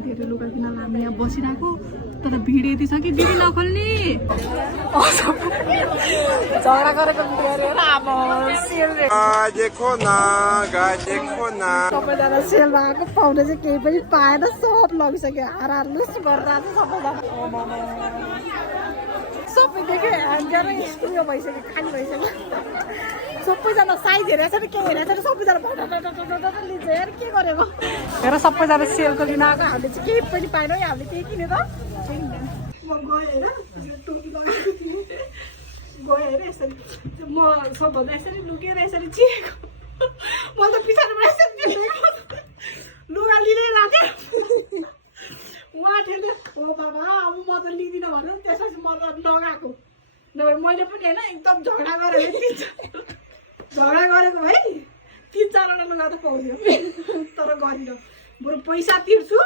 धेरै लुगा किन हामी यहाँ बसिरहेको तर भिड यति छ कि बिडी नखोल्ने झगडा गरेको सबैजना सेलमा आएको पाउने चाहिँ केही पनि पाएन सब लगिसक्यो हार लुस गरेर सबैजना सबै देख्यो ह्यान्ड उयो भइसक्यो खाली भइसक्यो सबैजना साइज हेरेको छ नि के हेरेको छ नि सबैजना लिन्छ यार के गरेको हेर सबैजना सेलको लिन आएको हामीले चाहिँ केही पनि पाएनौँ हामीले केही किन्यो त म गएँ होइन टोपी लगाएको थिएँ गएँ होइन यसरी म सबभन्दा यसरी लुकेर यसरी चिएको म त पछाडिबाट यसरी लुगा लिँदै राखेँ उहाँ थिएन हो बाबा अब म त लिँदिनँ भनेर त्यसपछि म त लगाएको नभए मैले पनि होइन एकदम झगडा गरेर झगडा गरेको भाइ 3-4 वटा लुगा त पाउँथ्यो तर गरिनँ बरु पैसा तिर्छु